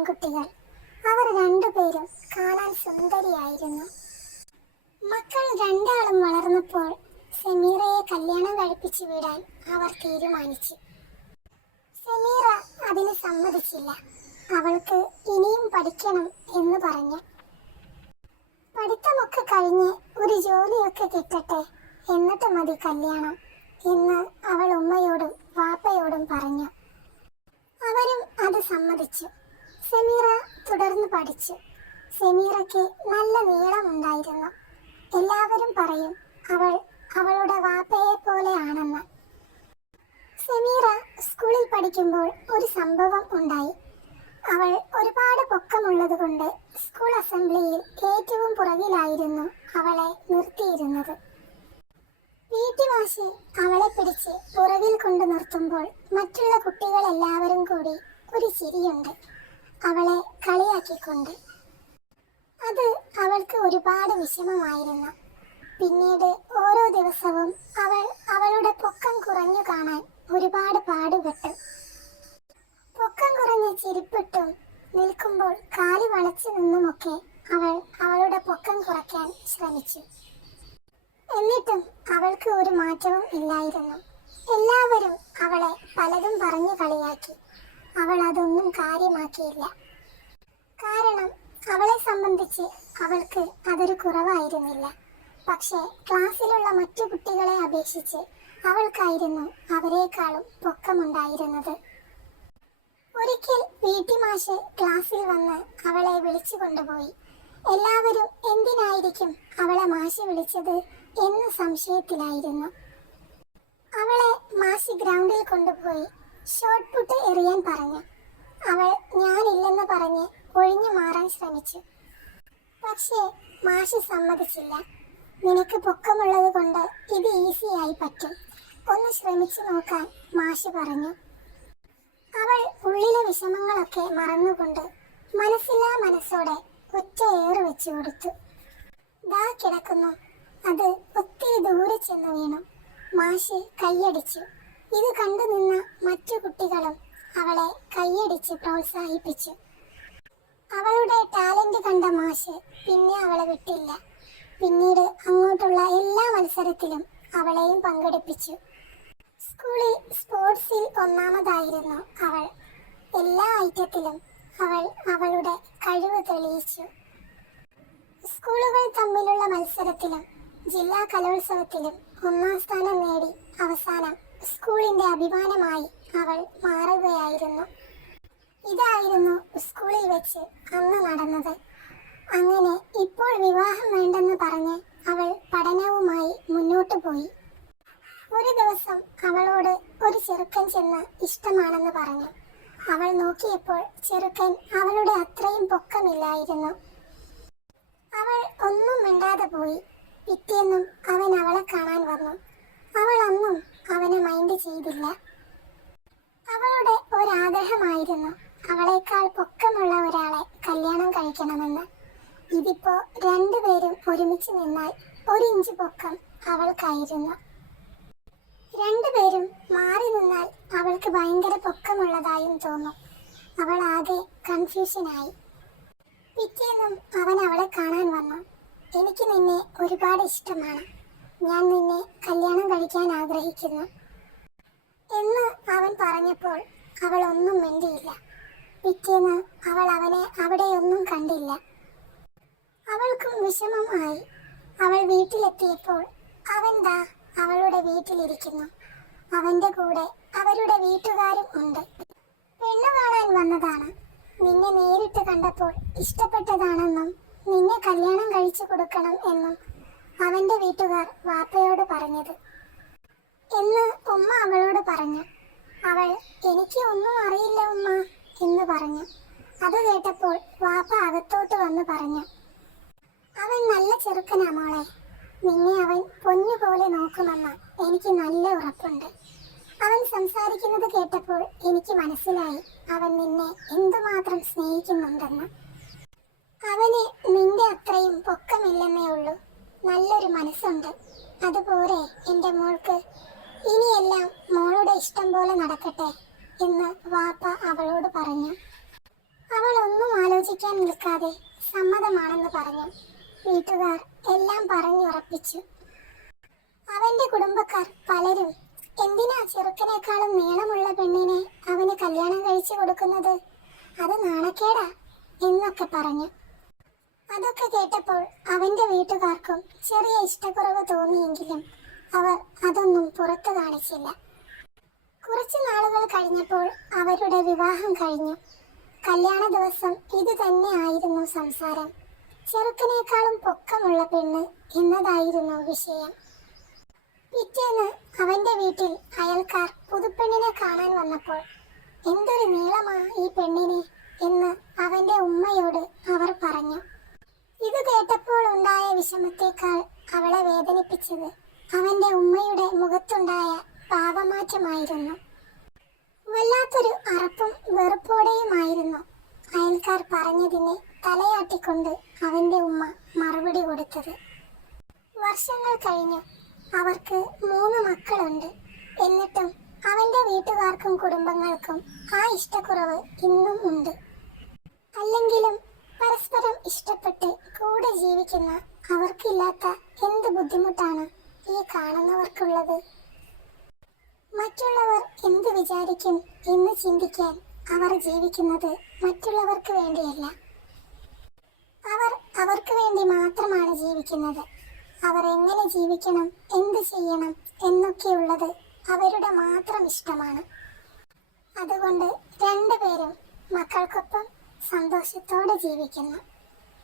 പെൺകുട്ടികൾ. അവർ രണ്ടുപേരും കാണാൻ സുന്ദരിയായിരുന്നു. മക്കൾ രണ്ടാളും വളർന്നപ്പോൾ സമീറയെ കല്യാണം കഴിപ്പിച്ചു വിടാൻ അവർ തീരുമാനിച്ചു. സമീറ അതിന് സമ്മതിച്ചില്ല. അവൾക്ക് ഇനിയും പഠിക്കണം എന്ന് പറഞ്ഞു. പഠിത്തമൊക്കെ കഴിഞ്ഞ് ഒരു ജോലിയൊക്കെ കിട്ടട്ടെ, എന്നിട്ട് മതി കല്യാണം എന്ന് അവൾ ഉമ്മയോടും വാപ്പയോടും പറഞ്ഞു. അവരും അത് സമ്മതിച്ചു. സമീറ തുടർന്ന് പഠിച്ചു. സമീറയ്ക്ക് നല്ല നീളമുണ്ടായിരുന്നു. എല്ലാവരും പറയും അവൾ അവളുടെ വാപ്പയെ പോലെയാണെന്ന്. സമീറ സ്കൂളിൽ പഠിക്കുമ്പോൾ ഒരു സംഭവം ഉണ്ടായി. അവൾ ഒരുപാട് പൊക്കമുള്ളത് കൊണ്ട് സ്കൂൾ അസംബ്ലിയിൽ ഏറ്റവും പുറകിലായിരുന്നു അവളെ നിർത്തിയിരുന്നത്. പി.ടി. മാഷ് അവളെ പിടിച്ച് പുറകിൽ കൊണ്ട് നിർത്തുമ്പോൾ മറ്റുള്ള കുട്ടികളെല്ലാവരും കൂടി ഒരു ചിരിയുണ്ട്, അവളെ കളിയാക്കിക്കൊണ്ട്. അത് അവൾക്ക് ഒരുപാട് വിഷമമായിരുന്നു. പിന്നീട് ഓരോ ദിവസവും അവൾ അവളുടെ പൊക്കം കുറഞ്ഞു കാണാൻ ഒരുപാട് പാടുപെട്ടു. പൊക്കം കുറഞ്ഞ് ചെരുപ്പിട്ടും നിൽക്കുമ്പോൾ കാല് വളച്ചു നിന്നുമൊക്കെ അവൾ അവളുടെ പൊക്കം കുറയ്ക്കാൻ ശ്രമിച്ചു. എന്നിട്ടും അവൾക്ക് ഒരു മാറ്റവും ഇല്ലായിരുന്നു. എല്ലാവരും അവളെ പലതും പറഞ്ഞു കളിയാക്കി. അവൾ അതൊന്നും കാര്യമാക്കിയില്ല. കാരണം അവളെ സംബന്ധിച്ച് അവൾക്ക് അതൊരു കുറവായിരുന്നില്ല. പക്ഷേ ക്ലാസ്സിലുള്ള മറ്റു കുട്ടികളെ അപേക്ഷിച്ച് അവൾക്കായിരുന്നു അവരെക്കാളും പൊക്കമുണ്ടായിരുന്നത്. ഒരിക്കൽ പി.ടി. മാഷ് ക്ലാസ്സിൽ വന്ന് അവളെ വിളിച്ചു കൊണ്ടുപോയി. എല്ലാവരും എന്തിനായിരിക്കും അവളെ മാഷ് വിളിച്ചത് എന്ന് സംശയത്തിലായിരുന്നു. അവളെ മാഷ് ഗ്രൗണ്ടിൽ കൊണ്ടുപോയി ഷോട്ട് പുട്ട് എറിയാൻ പറഞ്ഞു. അവൾ ഞാനില്ലെന്ന് പറഞ്ഞ് ഒഴിഞ്ഞു മാറാൻ ശ്രമിച്ചു. പക്ഷേ മാഷ് സമ്മതിച്ചില്ല. നിനക്ക് പൊക്കമുള്ളത് കൊണ്ട് ഇത് ഈസിയായി പറ്റും, ഒന്ന് ശ്രമിച്ചു നോക്കാൻ മാഷ് പറഞ്ഞു. അവൾ ഉള്ളിലെ വിഷമങ്ങളൊക്കെ മറന്നുകൊണ്ട് മനസ്സില്ലാ മനസ്സോടെ ഒറ്റ ഏറ് വെച്ചു കൊടുത്തു. ദാ കിടക്കുന്നു. അത് ഒത്തിരി ദൂരെ ചെന്ന് വീണു. മാഷ് കൈയടിച്ചു. ഇത് കണ്ടു നിന്ന മറ്റു കുട്ടികളും അവളെ കൈയടിച്ച് പ്രോത്സാഹിപ്പിച്ചു. അവളുടെ ടാലന്റ് കണ്ട മാഷ് പിന്നെ അവളെ വിട്ടില്ല. പിന്നീട് അങ്ങോട്ടുള്ള എല്ലാ മത്സരത്തിലും അവളെയും പങ്കെടുപ്പിച്ചു. സ്കൂളിൽ സ്പോർട്സിൽ ഒന്നാമതായിരുന്നു അവൾ. എല്ലാ ഐറ്റത്തിലും അവൾ അവളുടെ കഴിവ് തെളിയിച്ചു. സ്കൂളുകൾ തമ്മിലുള്ള മത്സരത്തിലും ജില്ലാ കലോത്സവത്തിലും ഒന്നാം സ്ഥാനം നേടി അവസാനം സ്കൂളിന്റെ അഭിമാനമായി അവൾ മാറുകയായിരുന്നു. ഇതായിരുന്നു സ്കൂളിൽ വെച്ച് അന്ന് നടന്നത്. അങ്ങനെ ഇപ്പോൾ വിവാഹം വേണ്ടെന്ന് പറഞ്ഞ് അവൾ പഠനവുമായി മുന്നോട്ടു പോയി. ഒരു ദിവസം അവളോട് ഒരു ചെറുക്കൻ ചെന്ന് ഇഷ്ടമാണെന്ന് പറഞ്ഞു. അവൾ നോക്കിയപ്പോൾ ചെറുക്കൻ അവളുടെ അത്രയും പൊക്കമില്ലായിരുന്നു. അവൾ ഒന്നും മിണ്ടാതെ പോയി. പിറ്റേന്നും അവൻ അവളെ കാണാൻ വന്നു. അവൾ അന്നും അവനെ മൈൻഡ് ചെയ്തില്ല. അവളുടെ ഒരാഗ്രഹമായിരുന്നു അവളേക്കാൾ പൊക്കമുള്ള ഒരാളെ കല്യാണം കഴിക്കണമെന്ന്. ഇതിപ്പോ രണ്ടുപേരും ഒരുമിച്ച് നിന്നാൽ 1 ഇഞ്ച് പൊക്കം അവൾക്കായിരുന്നു. രണ്ടുപേരും മാറി നിന്നാൽ അവൾക്ക് ഭയങ്കര പൊക്കമുള്ളതായും തോന്നും. അവൾ ആകെ കൺഫ്യൂഷനായി. പിറ്റേന്നും അവൻ അവളെ കാണാൻ വന്നു. എനിക്ക് നിന്നെ ഒരുപാട് ഇഷ്ടമാണ്, ഞാൻ നിന്നെ കല്യാണം കഴിക്കാൻ ആഗ്രഹിക്കുന്നു എന്ന് അവൻ പറഞ്ഞപ്പോൾ അവൾ ഒന്നും മിണ്ടിയില്ല. പിറ്റേന്ന് അവൾ അവനെ അവിടെയൊന്നും കണ്ടില്ല. അവൾക്കും വിഷമമായി. അവൾ വീട്ടിലെത്തിയപ്പോൾ അവൻ ദാ അവളുടെ വീട്ടിലിരിക്കുന്നു. അവന്റെ കൂടെ അവരുടെ വീട്ടുകാരും ഉണ്ട്. പെണ്ണു കാണാൻ വന്നതാണ്. നിന്നെ നേരിട്ട് കണ്ടപ്പോൾ ഇഷ്ടപ്പെട്ടതാണെന്നും നിന്നെ കല്യാണം കഴിച്ചു കൊടുക്കണം എന്നും അവന്റെ വീട്ടുകാർ വാപ്പയോട് പറഞ്ഞത് എന്ന് ഉമ്മ അവളോട് പറഞ്ഞു. അവൾ എനിക്ക് ഒന്നും അറിയില്ല ഉമ്മ എന്ന് പറഞ്ഞു. അത് കേട്ടപ്പോൾ വാപ്പ അകത്തോട്ട് വന്ന് പറഞ്ഞു, അവൻ നല്ല ചെറുക്കനാ മോളെ, നിന്നെ അവൻ പൊന്നുപോലെ നോക്കുമെന്ന് എനിക്ക് നല്ല ഉറപ്പുണ്ട്. അവൻ സംസാരിക്കുന്നത് കേട്ടപ്പോൾ എനിക്ക് മനസ്സിലായി അവൻ നിന്നെ എന്തുമാത്രം സ്നേഹിക്കുന്നുണ്ടെന്ന്. അവന് നിന്റെ അത്രയും പൊക്കമില്ലെന്നേ ഉള്ളൂ, നല്ലൊരു മനസ്സുണ്ട്. അതുപോലെ എൻ്റെ മോൾക്ക് ഇനിയെല്ലാം മോളുടെ ഇഷ്ടം പോലെ നടക്കട്ടെ എന്ന് വാപ്പ അവളോട് പറഞ്ഞു. അവൾ ഒന്നും ആലോചിക്കാൻ നിൽക്കാതെ സമ്മതമാണെന്ന് പറഞ്ഞു. വീട്ടുകാർ എല്ലാം പറഞ്ഞുറപ്പിച്ചു. അവന്റെ കുടുംബക്കാർ പലരും എന്തിനാ ചെറുക്കനേക്കാളും നീളമുള്ള പെണ്ണിനെ അവന് കല്യാണം കഴിച്ചു കൊടുക്കുന്നത്, അത് നാണക്കേടാ എന്നൊക്കെ പറഞ്ഞു. അതൊക്കെ കേട്ടപ്പോൾ അവന്റെ വീട്ടുകാർക്കും ചെറിയ ഇഷ്ടക്കുറവ് തോന്നിയെങ്കിലും അവർ അതൊന്നും പുറത്തു കാണിച്ചില്ല. കുറച്ചു നാളുകൾ കഴിഞ്ഞപ്പോൾ അവരുടെ വിവാഹം കഴിഞ്ഞു. കല്യാണ ദിവസം ഇത് തന്നെ ആയിരുന്നു സംസാരം. ചെറുക്കനേക്കാളും പൊക്കമുള്ള പെണ്ണ് എന്നതായിരുന്നു വിഷയം. പിറ്റേന്ന് അവന്റെ വീട്ടിൽ അയൽക്കാർ പുതുപ്പെണ്ണിനെ കാണാൻ വന്നപ്പോൾ എന്തൊരു നീളമാ ഈ പെണ്ണിന് എന്ന് അവന്റെ ഉമ്മയോട് അവർ പറഞ്ഞു. ഇത് കേട്ടപ്പോൾ ഉണ്ടായ വിഷമത്തേക്കാൾ അവളെ വേദനിപ്പിച്ചത് അവന്റെ ഉമ്മയുടെ മുഖത്തുണ്ടായ ഭാവമാറ്റമായിരുന്നു. വല്ലാത്തൊരു അറപ്പും വെറുപ്പോടെയുമായിരുന്നു അയൽക്കാർ പറഞ്ഞതിനെ തലയാട്ടിക്കൊണ്ട് അവന്റെ ഉമ്മ മറുപടി കൊടുത്തത്. വർഷങ്ങൾ കഴിഞ്ഞു. അവർക്ക് 3 മക്കളുണ്ട്. എന്നിട്ടും അവന്റെ വീട്ടുകാർക്കും കുടുംബങ്ങൾക്കും ആ ഇഷ്ടക്കുറവ് ഇന്നും ഉണ്ട്. അല്ലെങ്കിലും പരസ്പരം ഇഷ്ടപ്പെട്ട് കൂടെ ജീവിക്കുന്ന അവർക്കില്ലാത്ത എന്ത് ബുദ്ധിമുട്ടാണ് ഈ കാണുന്നവർക്കുള്ളത്? മറ്റുള്ളവർ എന്ത് വിചാരിക്കും എന്ന് ചിന്തിക്കാൻ അവർ ജീവിക്കുന്നത് മറ്റുള്ളവർക്ക് വേണ്ടിയല്ല. അവർ അവർക്ക് വേണ്ടി മാത്രമാണ് ജീവിക്കുന്നത്. അവർ എങ്ങനെ ജീവിക്കണം, എന്ത് ചെയ്യണം എന്നൊക്കെയുള്ളത് അവരുടെ മാത്രം ഇഷ്ടമാണ്. അതുകൊണ്ട് 2 പേരും മക്കൾക്കൊപ്പം സന്തോഷത്തോടെ ജീവിക്കുന്നു.